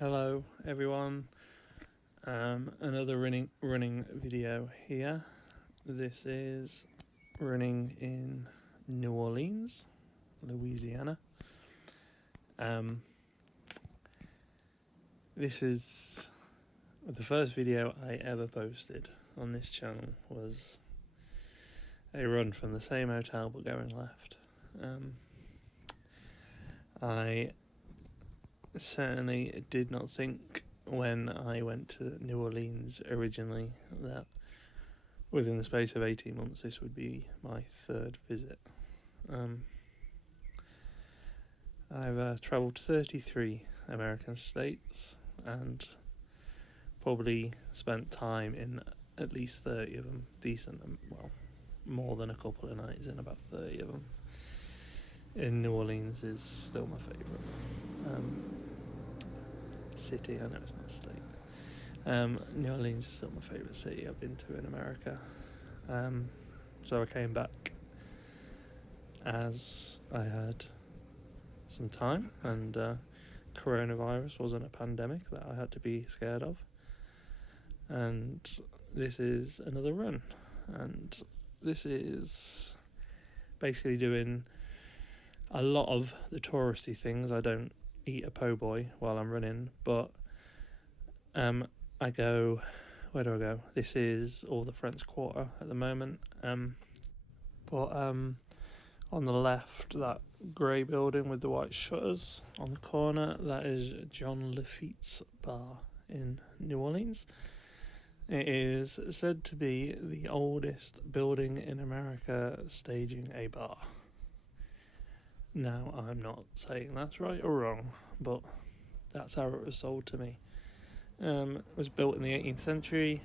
Hello everyone, another running video here. This is running in New Orleans, Louisiana. This is the first video I ever posted on this channel. Was a run from the same hotel but going left. I certainly did not think when I went to New Orleans originally that within the space of 18 months this would be my third visit. I've travelled 33 American states and probably spent time in at least 30 of them, more than a couple of nights in about 30 of them. In New Orleans is still my favourite city. I know it's not a state. New Orleans is still my favourite city I've been to in America. So I came back as I had some time and coronavirus wasn't a pandemic that I had to be scared of. And this is another run. And this is basically doing a lot of the touristy things. I don't eat a po' boy while I'm running, but I go, where do I go? This is all the French Quarter at the moment. But on the left, that grey building with the white shutters on the corner, that is John Lafitte's bar in New Orleans. It is said to be the oldest building in America staging a bar. Now, I'm not saying that's right or wrong, but that's how it was sold to me. It was built in the 18th century,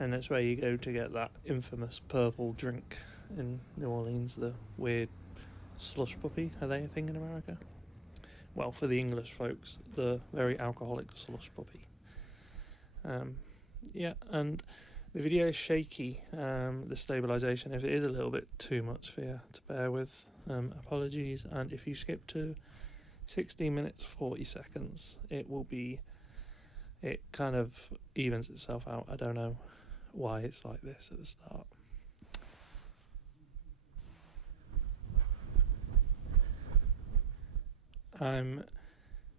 and it's where you go to get that infamous purple drink in New Orleans, the weird slush puppy, are they a thing in America? Well, for the English folks, the very alcoholic slush puppy. And the video is shaky, the stabilisation, if it is a little bit too much for you to bear with, apologies. And if you skip to 16 minutes 40 seconds, it kind of evens itself out. I don't know why it's like this at the start. I'm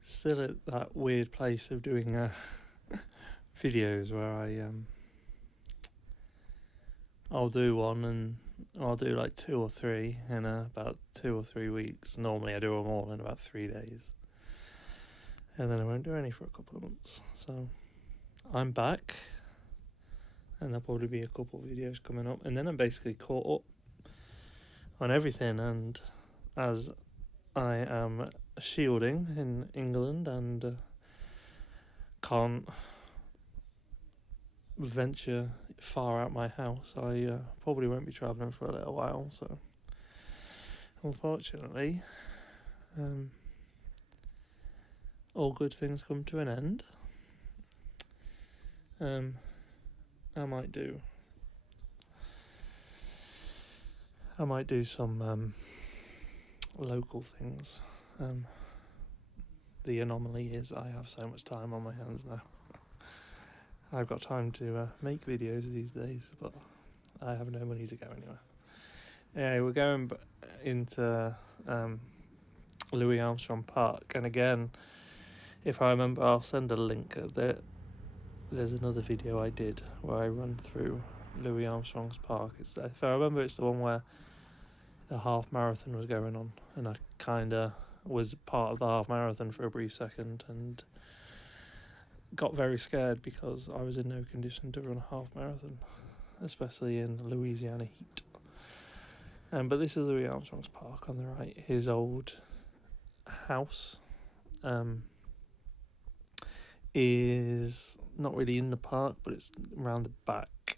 still at that weird place of doing videos where I'll do one and I'll do like 2 or 3 in about 2 or 3 weeks. Normally I do them all in about 3 days. And then I won't do any for a couple of months. So I'm back, and there'll probably be a couple of videos coming up. And then I'm basically caught up on everything. And as I am shielding in England and can't venture far out my house, I probably won't be travelling for a little while. So unfortunately, all good things come to an end. I might do some local things. The anomaly is I have so much time on my hands now. I've got time to make videos these days, but I have no money to go anywhere. Anyway, we're going into Louis Armstrong Park, and again, if I remember, I'll send a link. There's another video I did where I run through Louis Armstrong's park. If I remember, it's the one where the half marathon was going on, and I kind of was part of the half marathon for a brief second and got very scared because I was in no condition to run a half marathon, especially in Louisiana heat. But this is Louis Armstrong's park on the right. His old house is not really in the park, but it's around the back.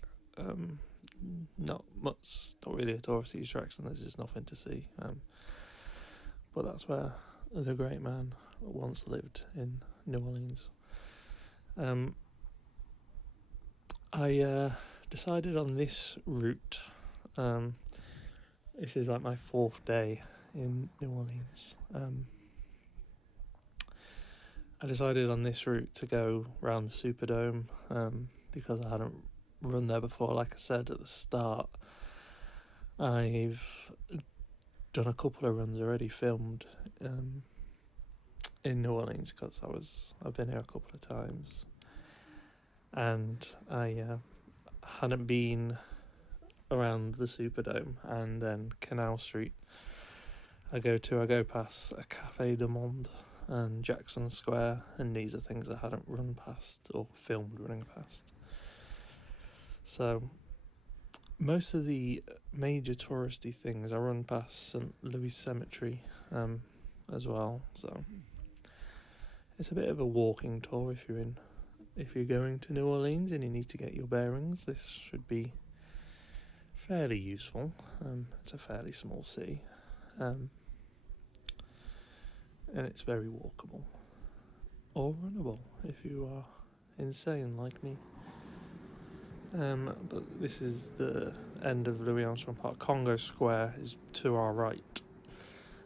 Not really a touristy attraction. There's just nothing to see. But that's where the great man once lived in New Orleans. I decided on this route. This is like my 4th day in New Orleans. I decided on this route to go round the Superdome because I hadn't run there before. Like I said at the start, I've done a couple of runs already, filmed in New Orleans because I've been here a couple of times, and I hadn't been around the Superdome and then Canal Street. I go past a Cafe du Monde and Jackson Square, and these are things I hadn't run past or filmed running past. So most of the major touristy things I run past St. Louis Cemetery as well, so it's a bit of a walking tour if you're going to New Orleans and you need to get your bearings. This should be fairly useful. It's a fairly small city, and it's very walkable or runnable if you are insane like me. But this is the end of Louis Armstrong Park. Congo Square is to our right.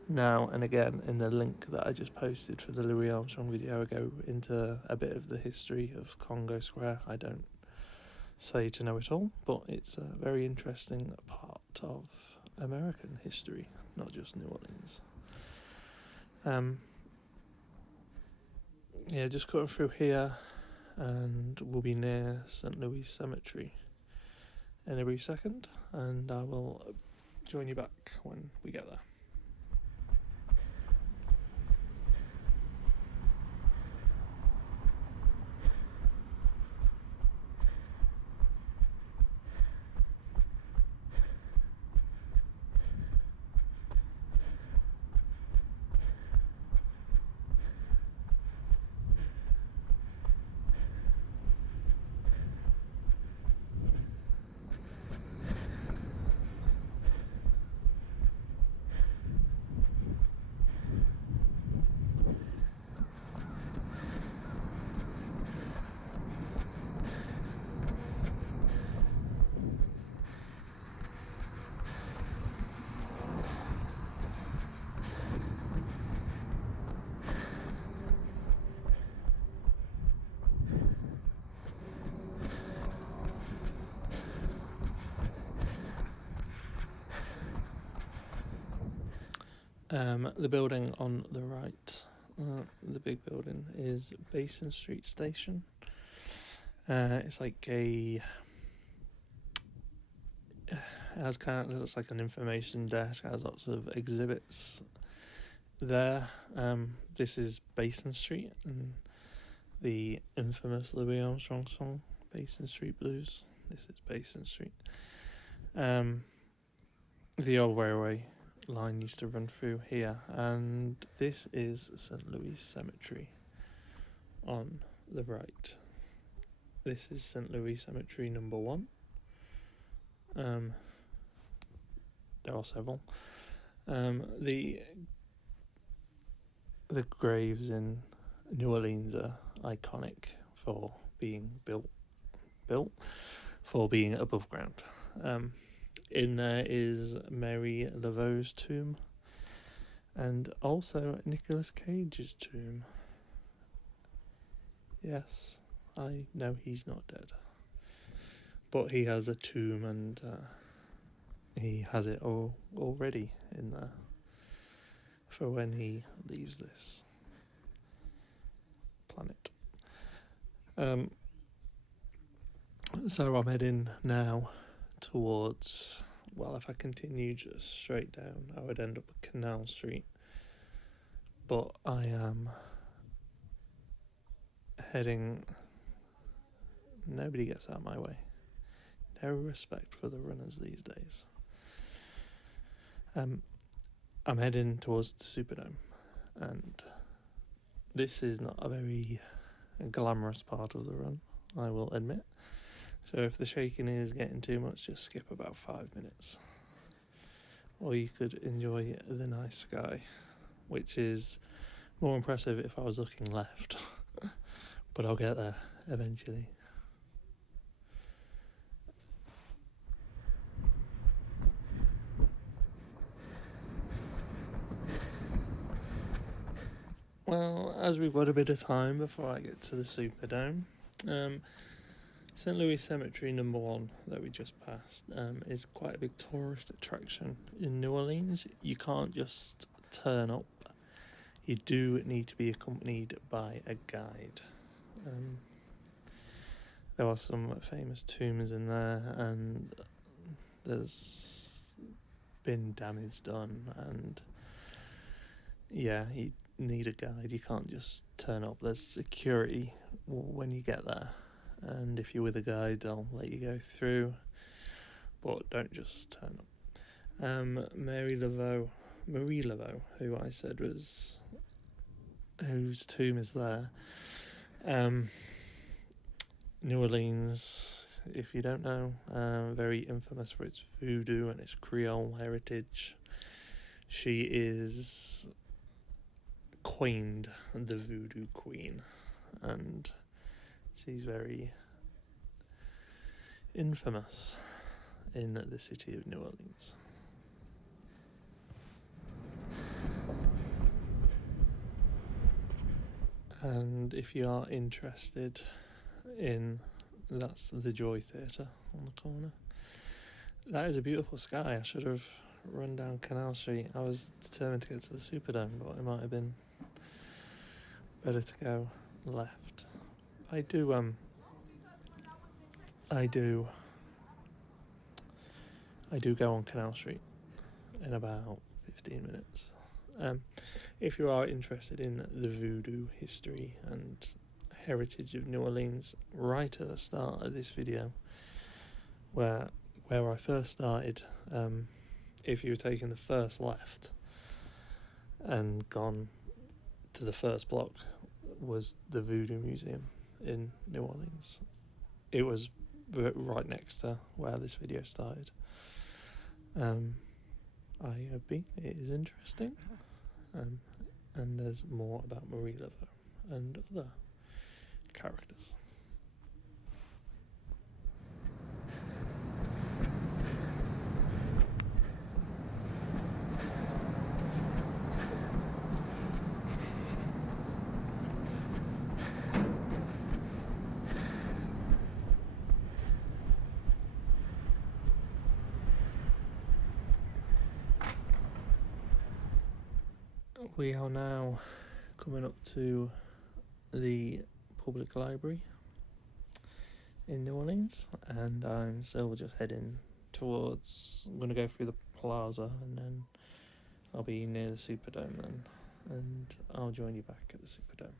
Now and again, in the link that I just posted for the Louis Armstrong video, I go into a bit of the history of Congo Square. I don't say to know it all, but it's a very interesting part of American history, not just New Orleans. Just cutting through here, and we'll be near St. Louis Cemetery in a brief second, and I will join you back when we get there. The building on the right, the big building, is Basin Street Station. It's like it looks like an information desk. It has lots of exhibits there. This is Basin Street, and the infamous Louis Armstrong song, Basin Street Blues. This is Basin Street. The old railway line used to run through here, and this is St. Louis Cemetery on the right. This is St. Louis Cemetery number 1. There are several. The graves in New Orleans are iconic for being built for being above ground. In there is Mary Laveau's tomb, and also Nicolas Cage's tomb. Yes, I know he's not dead, but he has a tomb, and he has it all already in there for when he leaves this planet. So I'm heading now towards, well, if I continue just straight down, I would end up at Canal Street, but I am heading, nobody gets out of my way, no respect for the runners these days. I'm heading towards the Superdome, and this is not a very glamorous part of the run, I will admit. So if the shaking is getting too much, just skip about 5 minutes. Or you could enjoy the nice sky, which is more impressive if I was looking left. But I'll get there eventually. Well, as we've got a bit of time before I get to the Superdome, St. Louis Cemetery number 1 that we just passed is quite a big tourist attraction in New Orleans. You can't just turn up. You do need to be accompanied by a guide. There are some famous tombs in there, and there's been damage done, and yeah, you need a guide. You can't just turn up. There's security when you get there, and if you're with a guide, they'll let you go through, but don't just turn up. Marie Laveau, who I said was, whose tomb is there. New Orleans, if you don't know, very infamous for its voodoo and its Creole heritage. She is coined the Voodoo Queen, and she's very infamous in the city of New Orleans. And if you are interested in, that's the Joy Theatre on the corner. That is a beautiful sky. I should have run down Canal Street. I was determined to get to the Superdome, but it might have been better to go left. I do go on Canal Street in about 15 minutes. If you are interested in the voodoo history and heritage of New Orleans, right at the start of this video, where I first started, if you were taking the first left and gone to the first block, was the Voodoo Museum in New Orleans. It was right next to where this video started. I have been. It is interesting, and there's more about Marie Laveau and other characters. We are now coming up to the public library in New Orleans, and I'm still just heading towards, I'm going to go through the plaza, and then I'll be near the Superdome then, and I'll join you back at the Superdome.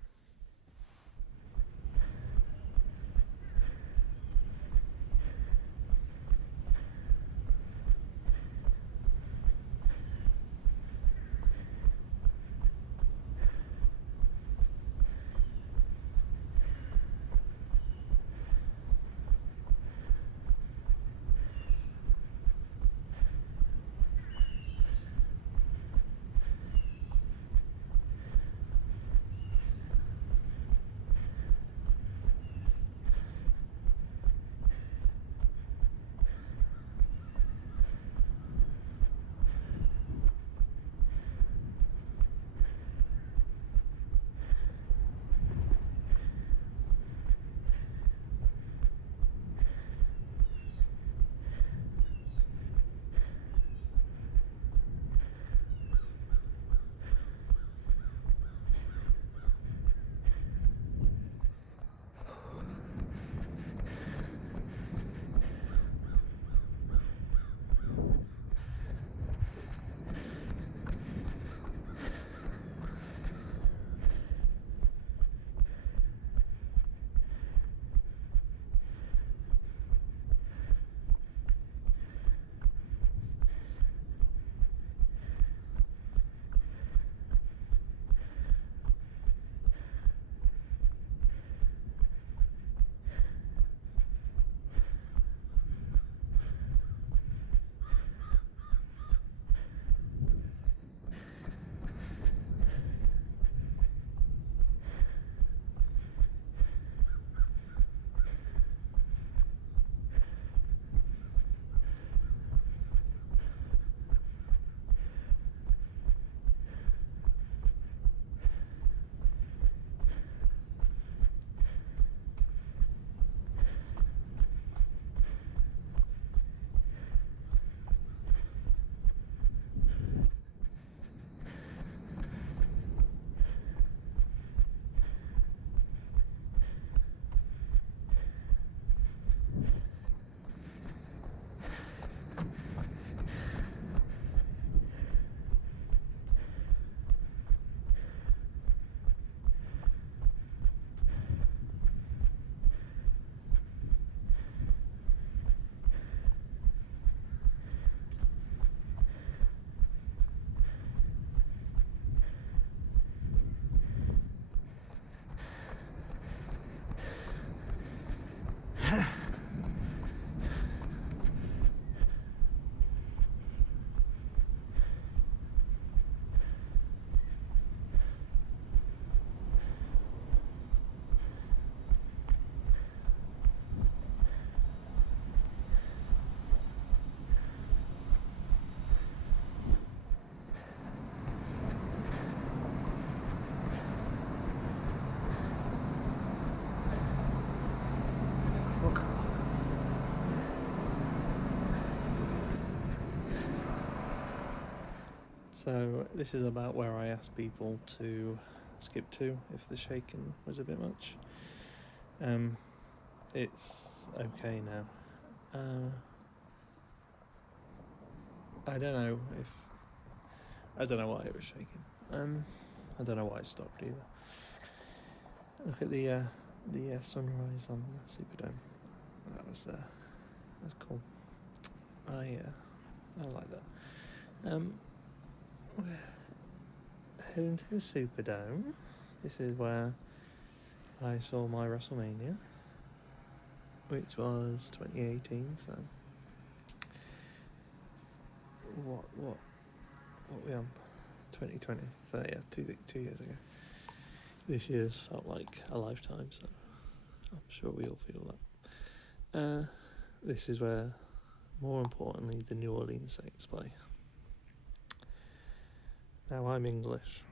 So this is about where I asked people to skip to if the shaking was a bit much. It's okay now. I don't know know why it was shaking. I don't know why it stopped either. Look at the sunrise on the Superdome. That's cool. I like that. We're heading to the Superdome. This is where I saw my WrestleMania, which was 2018. So what we on? 2020. So yeah, two years ago. This year's felt like a lifetime. So I'm sure we all feel that. This is where, more importantly, the New Orleans Saints play. Now, I'm English,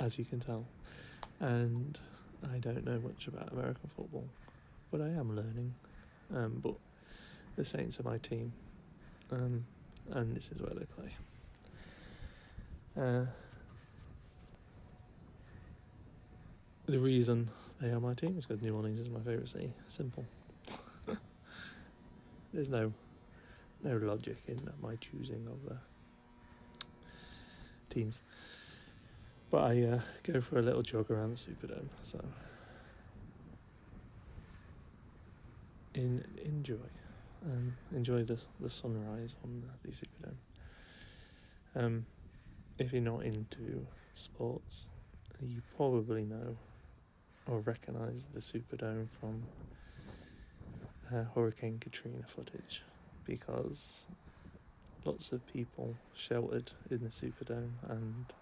as you can tell, and I don't know much about American football, but I am learning. But the Saints are my team, and this is where they play. The reason they are my team is because New Orleans is my favourite city. Simple. There's no logic in my choosing of the teams. But I go for a little jog around the Superdome, so enjoy the sunrise on the Superdome. If you're not into sports, you probably know or recognise the Superdome from Hurricane Katrina footage, because lots of people sheltered in the Superdome and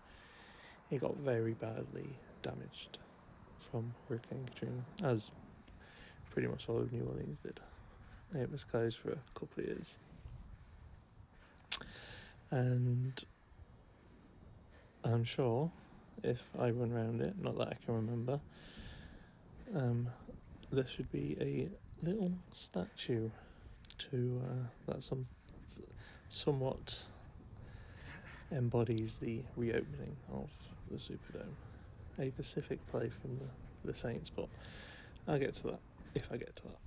it got very badly damaged from Hurricane Katrina, as pretty much all of New Orleans did. It was closed for a couple of years, and I'm sure if I run around it, not that I can remember, there should be a little statue to that somewhat embodies the reopening of the Superdome. A Pacific play from the Saints, but I'll get to that if I get to that.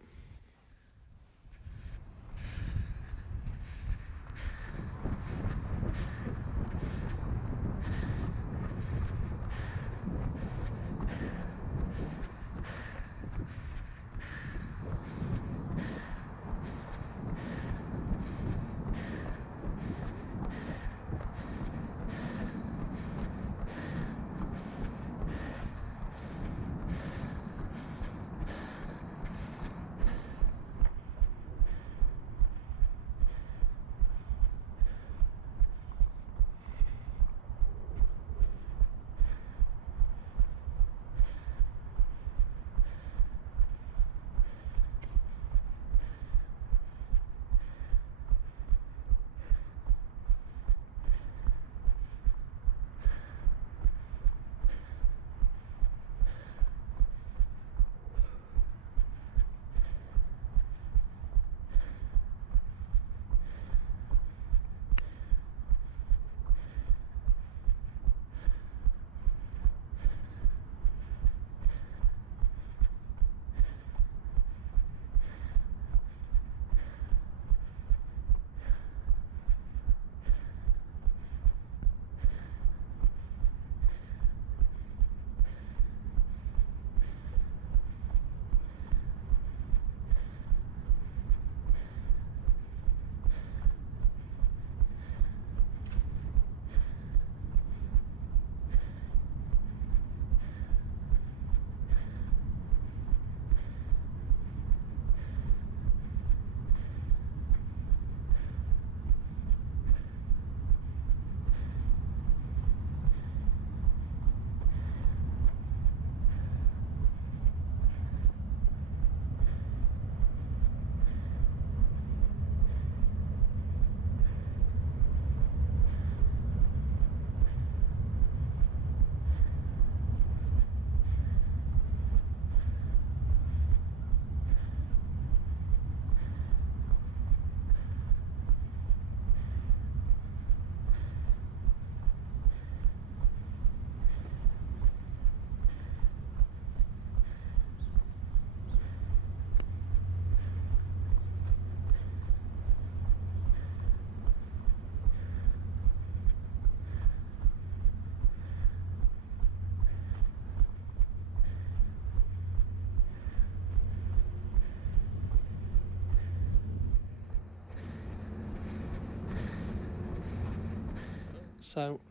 So,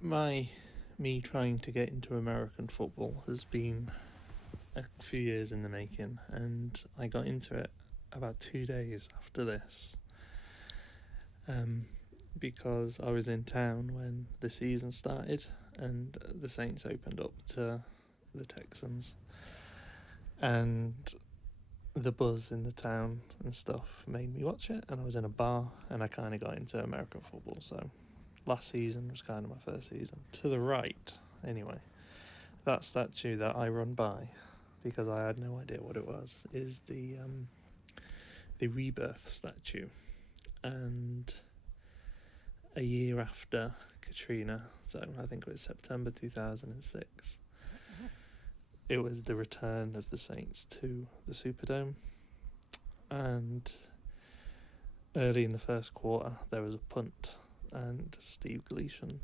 me trying to get into American football has been a few years in the making, and I got into it about 2 days after this, because I was in town when the season started and the Saints opened up to the Texans, and the buzz in the town and stuff made me watch it, and I was in a bar and I kind of got into American football. So last season was kind of my first season. To the right, anyway, that statue that I run by, because I had no idea what it was, is the Rebirth statue. And a year after Katrina, so I think it was September 2006, it was the return of the Saints to the Superdome. And early in the first quarter, there was a punt, and Steve Gleason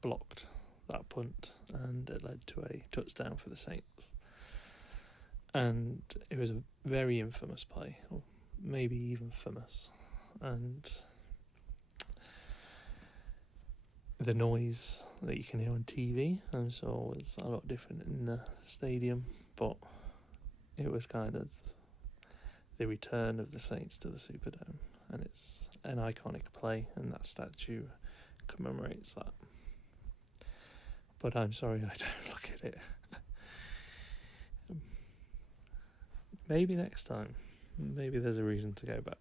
blocked that punt, and it led to a touchdown for the Saints. And it was a very infamous play, or maybe even famous. And the noise that you can hear on TV, I'm sure, was a lot different in the stadium, but it was kind of the return of the Saints to the Superdome, and it's an iconic play, and that statue commemorates that. But I'm sorry I don't look at it. Maybe next time. Maybe there's a reason to go back.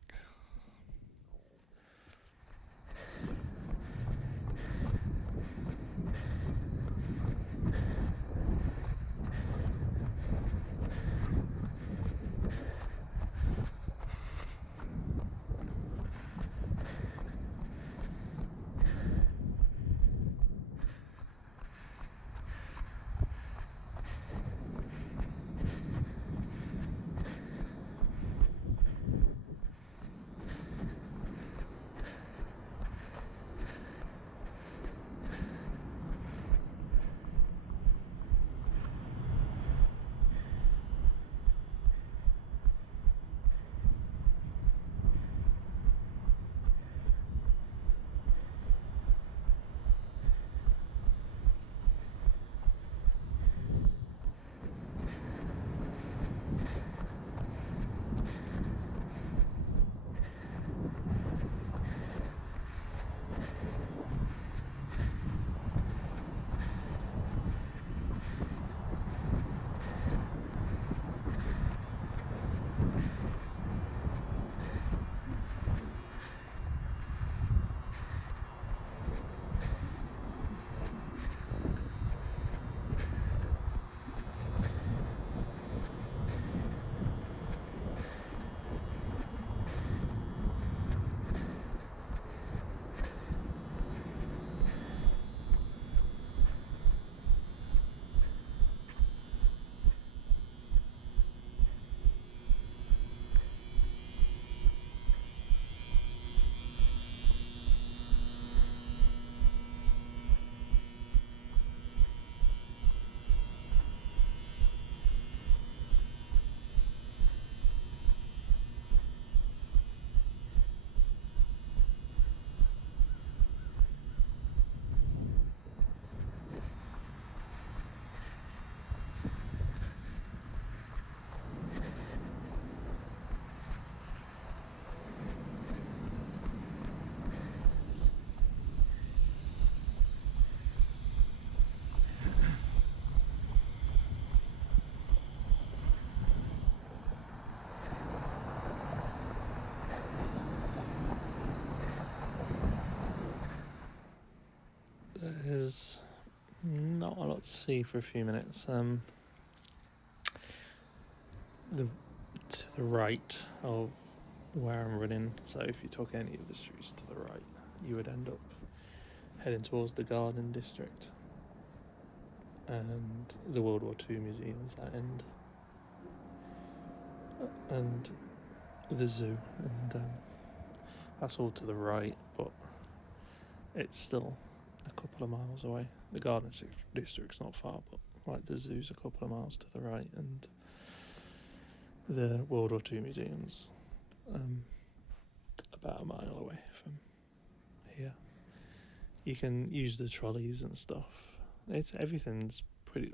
There's not a lot to see for a few minutes. To the right of where I'm running, so if you took any of the streets to the right, you would end up heading towards the Garden District and the World War II museums that end, and the zoo, and that's all to the right, but it's still a couple of miles away. The Garden District's not far, but like the zoo's a couple of miles to the right, and the World War II museum's about a mile away from here. you can use the trolleys and stuff. Everything's pretty.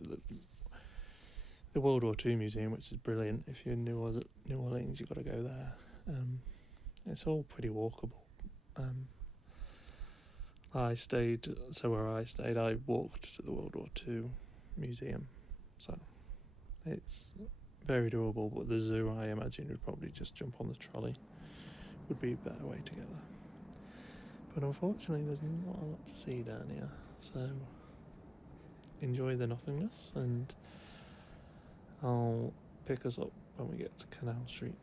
The World War II Museum, which is brilliant. If you're in New Orleans, you've got to go there. It's all pretty walkable. Where I stayed, I walked to the World War II Museum, so it's very doable. But the zoo, I imagine, would probably just jump on the trolley. Would be a better way to get there. But unfortunately, there's not a lot to see down here, so enjoy the nothingness, and I'll pick us up when we get to Canal Street.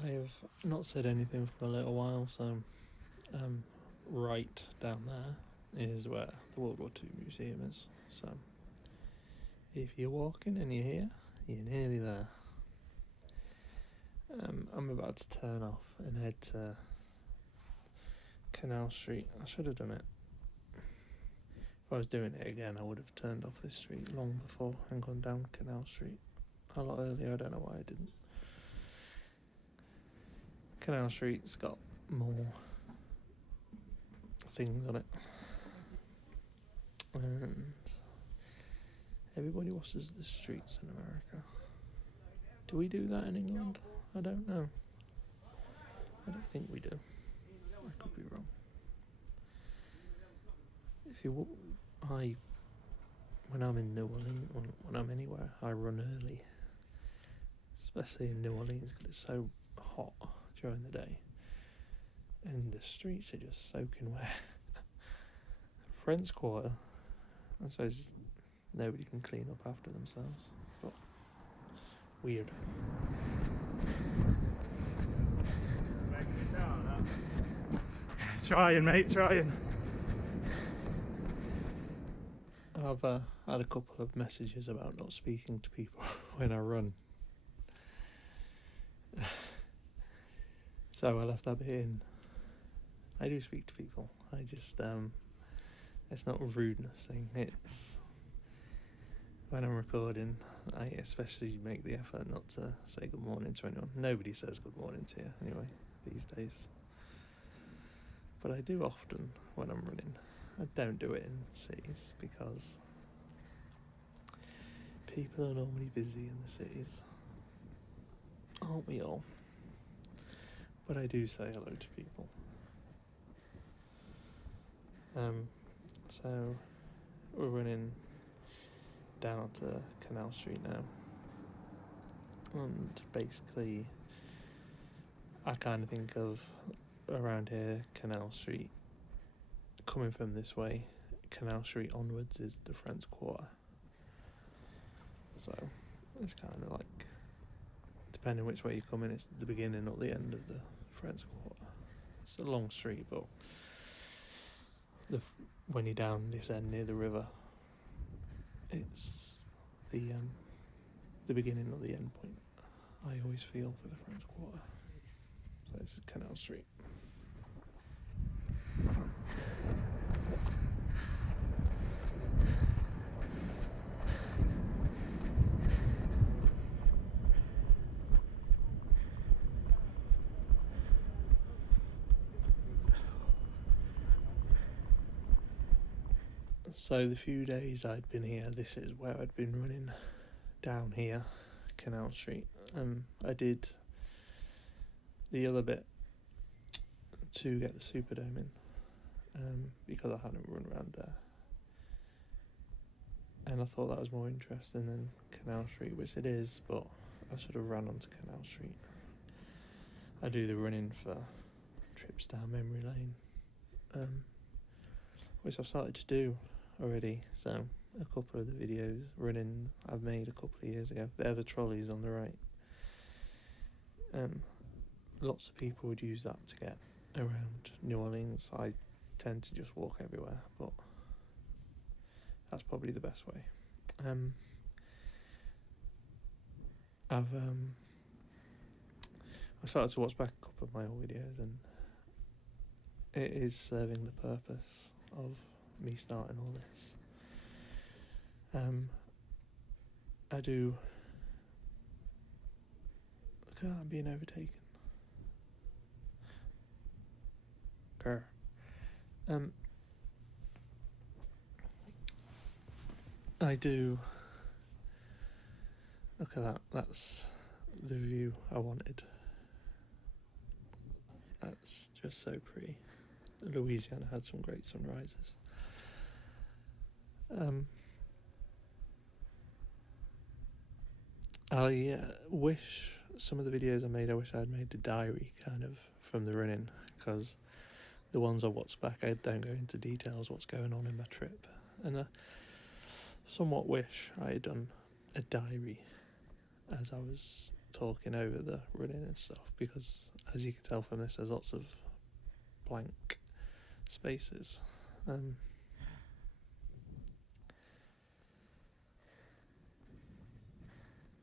I've not said anything for a little while, so right down there is where the World War II Museum is. So if you're walking and you're here, you're nearly there. I'm about to turn off and head to Canal Street. I should have done it. If I was doing it again, I would have turned off this street long before and gone down Canal Street a lot earlier. I don't know why I didn't. Canal Street's got more things on it, and everybody washes the streets in America. Do we do that in England? I don't know. I don't think we do. I could be wrong. When I'm in New Orleans, when I'm anywhere, I run early, especially in New Orleans because it's so hot during the day, and the streets are just soaking wet. Friends Quarter, I suppose nobody can clean up after themselves, but weird. Trying, mate, trying. I've had a couple of messages about not speaking to people when I run. So I left that bit in. I do speak to people. I just, it's not a rudeness thing. It's when I'm recording, I especially make the effort not to say good morning to anyone. Nobody says good morning to you anyway these days. But I do often when I'm running. I don't do it in cities because people are normally busy in the cities. Aren't we all? But I do say hello to people. So we're running down to Canal Street now, and basically I kind of think of around here Canal Street, coming from this way, Canal Street onwards is the Friends Quarter. So it's kind of like, depending which way you're coming, it's the beginning or the end of the Friends Quarter. It's a long street, but when you're down this end near the river, it's the the beginning or the end point. I always feel for the French Quarter. So this is Canal Street. So the few days I'd been here, this is where I'd been running down here, Canal Street. I did the other bit to get the Superdome in, because I hadn't run around there. And I thought that was more interesting than Canal Street, which it is, but I should have ran onto Canal Street. I do the running for trips down memory lane, which I've started to do already. So a couple of the videos running I've made a couple of years ago, they're the trolleys on the right. Lots of people would use that to get around New Orleans. I tend to just walk everywhere, but that's probably the best way. I started to watch back a couple of my old videos, and it is serving the purpose of me starting all this. I do. Look at that, I'm being overtaken. Grr. I do. Look at that. That's the view I wanted. That's just so pretty. Louisiana had some great sunrises. I wish some of the videos I made, I wish I had made a diary kind of from the running, because the ones I watch back, I don't go into details what's going on in my trip, and I somewhat wish I had done a diary as I was talking over the running and stuff, because as you can tell from this, there's lots of blank spaces.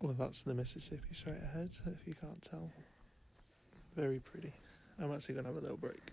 Well, that's the Mississippi straight ahead, if you can't tell. Very pretty. I'm actually going to have a little break.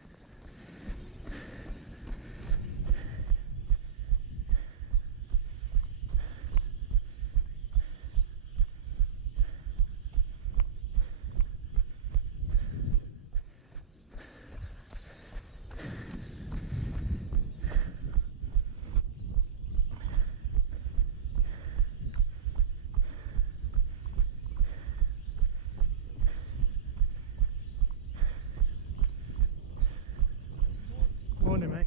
Morning, mate.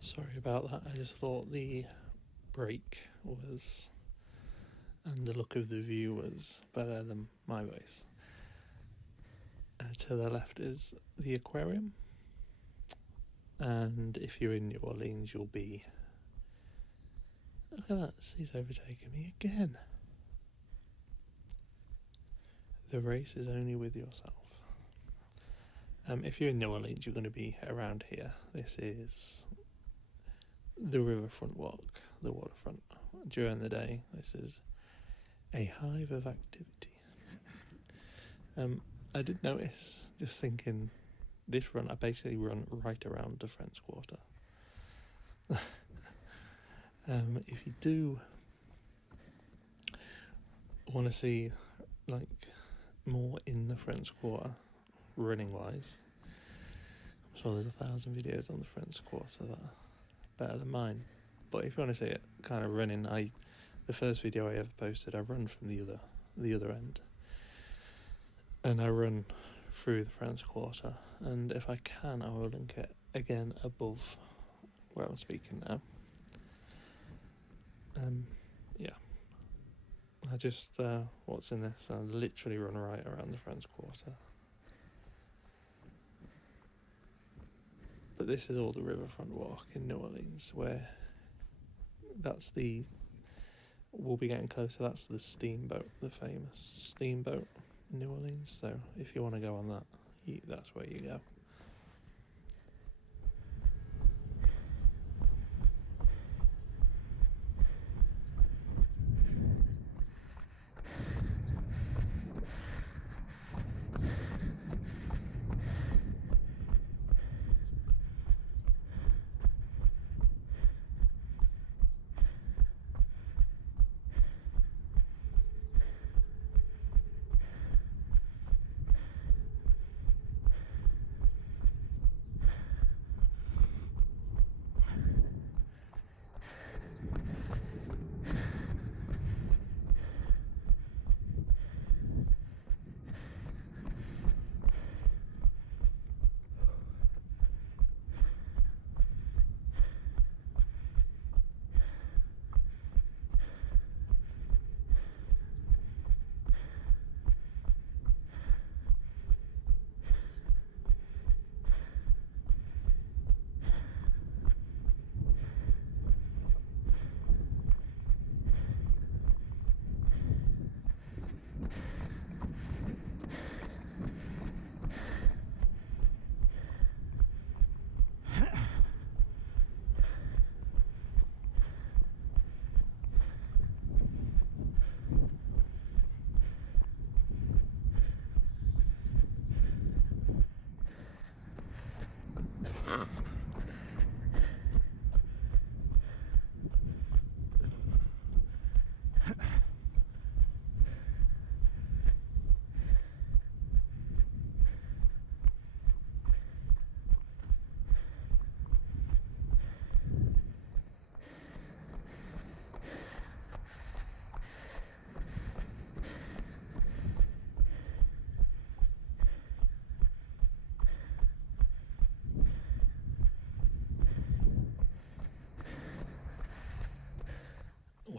Sorry about that. I just thought the break was, and the look of the view was better than my voice. To the left is the aquarium, and if you're in New Orleans, you'll be. Look at that, he's overtaken me again. The race is only with yourself. If you're in New Orleans, you're going to be around here. This is the Riverfront walk, the waterfront. During the day, this is a hive of activity. I did notice, just thinking, this run, I basically run right around the French Quarter. If you do want to see, like, more in the French Quarter, running wise, I'm sure there's 1,000 videos on the French Quarter that are better than mine. But if you want to see it kind of running, the first video I ever posted, I run from the other end, and I run through the French Quarter. And if I can, I will link it again above where I'm speaking now. Yeah. I just what's in this? I literally run right around the French Quarter. But this is all the Riverfront walk in New Orleans, where we'll be getting closer, that's the steamboat, the famous steamboat in New Orleans. So if you want to go on that, that's where you go.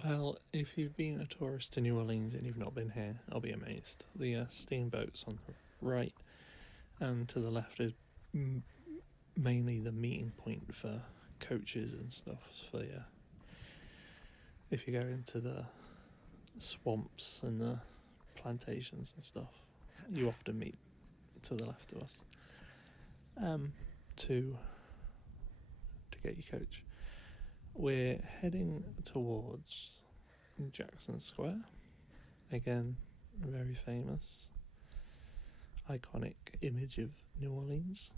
Well, if you've been a tourist to New Orleans and you've not been here, I'll be amazed. The steamboats on the right and to the left is mainly the meeting point for coaches and stuff. For if you go into the swamps and the plantations and stuff, you often meet to the left of us to get your coach. We're heading towards Jackson Square. Again, very famous, iconic image of New Orleans.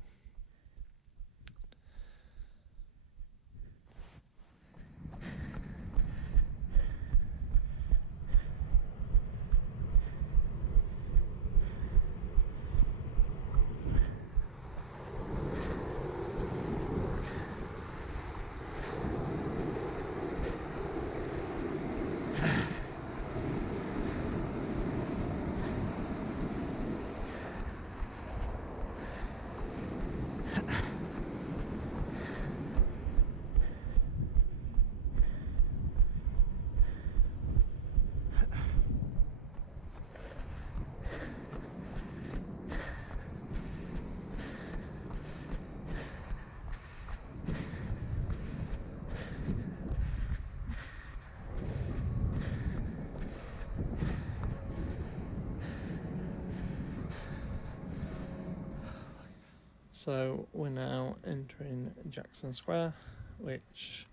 So we're now entering Jackson Square, which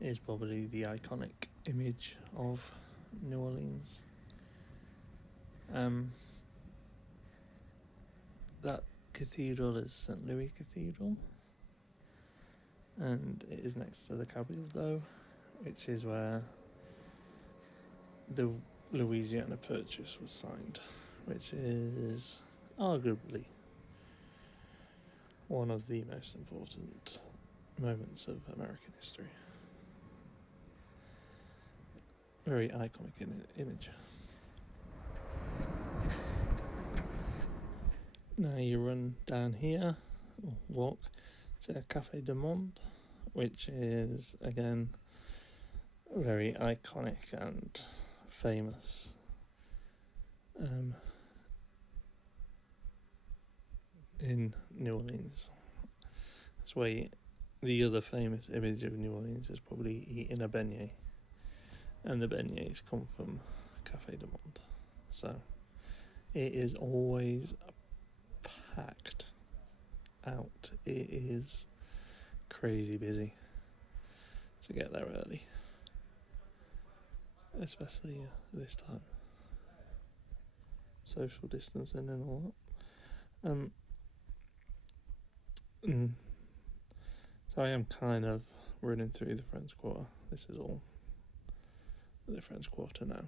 is probably the iconic image of New Orleans. That cathedral is St. Louis Cathedral, and it is next to the Cabildo, which is where the Louisiana Purchase was signed, which is arguably one of the most important moments of American history. Very iconic image. Now you run down here, or walk, to Cafe du Monde, which is again very iconic and famous. In New Orleans. That's why the other famous image of New Orleans is probably eating a beignet, and the beignets come from Cafe du Monde. So it is always packed out. It is crazy busy to get there early, especially this time. Social distancing and all that. So I am kind of running through the French Quarter. This is all the French Quarter now.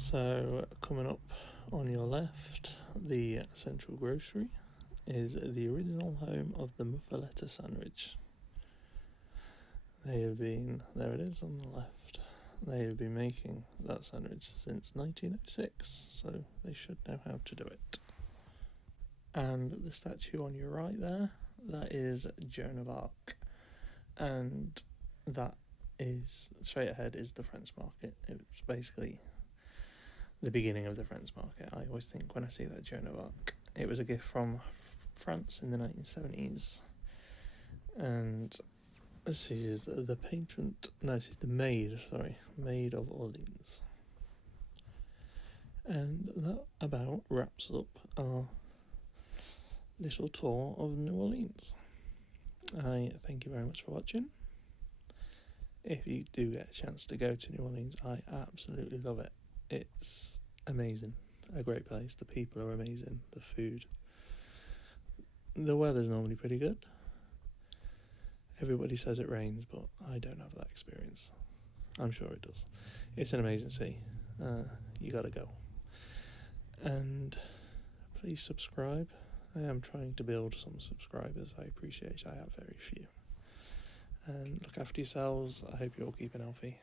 So coming up on your left, the Central Grocery is the original home of the muffaletta sandwich. There it is on the left. They have been making that sandwich since 1906, so they should know how to do it. And the statue on your right there, that is Joan of Arc. And that is, straight ahead, is the French Market. It's basically the beginning of the French Market. I always think when I see that Joan of Arc, it was a gift from France in the 1970s. And she is the she's the maid of Orleans. And that about wraps up our little tour of New Orleans. I thank you very much for watching. If you do get a chance to go to New Orleans, I absolutely love it. It's amazing. A great place. The people are amazing. The food. The weather's normally pretty good. Everybody says it rains, but I don't have that experience. I'm sure it does. It's an amazing sea. You gotta go. And please subscribe. I am trying to build some subscribers. I appreciate I have very few. And look after yourselves. I hope you're all keeping healthy.